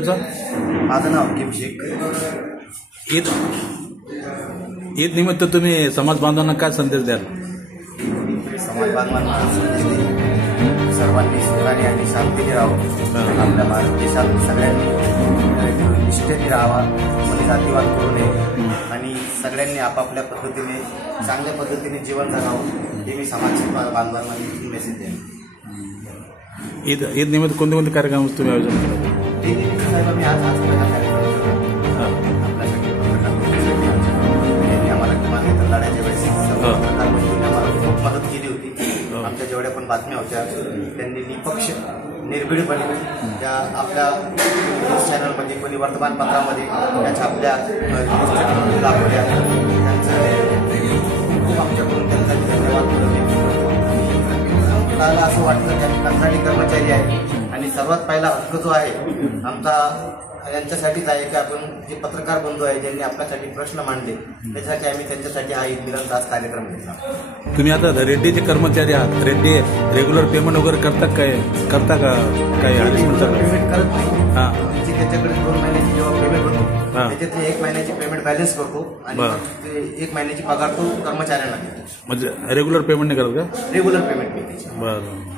तुमचं? माझं नाव हकीम शेख. ईद निमित्त तुम्ही समाज बांधवांना काय संदेश द्याल? समाज बांधवांना सर्वांनी सुखाने आणि शांतीने राहावं. आपल्या भारत देशात सगळ्यांनी निष्ठेने राहावा, म्हणजे जातीवाद करू नये आणि सगळ्यांनी आपापल्या पद्धतीने चांगल्या पद्धतीने जीवन जगावं, हे मी समाज बांधवांना मेसेज द्याल. ईद निमित्त कोणते कोणते कार्यक्रम तुम्ही आयोजन केलं? मी आज आम्हाला लढायच्या वेळेस आम्हाला खूप मदत केली होती. आमच्या जेवढ्या पण बातम्या होत्या त्यांनी निपक्ष निर्भीडपणे त्या आपल्या न्यूज चॅनलमध्ये, कोणी वर्तमानपत्रामध्ये त्याच्या आपल्या न्यूज चॅनलमध्ये दाखवल्या. त्यांचं खूप आमच्याकडून त्यांचा धन्यवाद. मला असं वाटतं की आम्ही कंत्राटी कर्मचारी आहे आणि सर्वात पहिला हक्क जो आहे आमचा यांच्यासाठीच आहे की आपण जे पत्रकार बंधू आहे ज्यांनी आपल्यासाठी प्रश्न मांडले, त्याच्यासाठी आम्ही त्यांच्यासाठी हा ईद मिलन आज कार्यक्रम घेतला. तुम्ही आता रेड्डीचे कर्मचारी आहात, रेड्डी रेग्युलर पेमेंट वगैरे करता का काही पेमेंट करत नाही. हां, त्याच्याकडे 2 महिन्याची जेव्हा पेमेंट होतो त्याच्यातली 1 महिन्याची पेमेंट बॅलन्स करतो आणि 1 महिन्याची पगार तो कर्मचाऱ्यांना देतो. म्हणजे रेग्युलर पेमेंट नाही करत का? रेग्युलर पेमेंट नाही. बरं.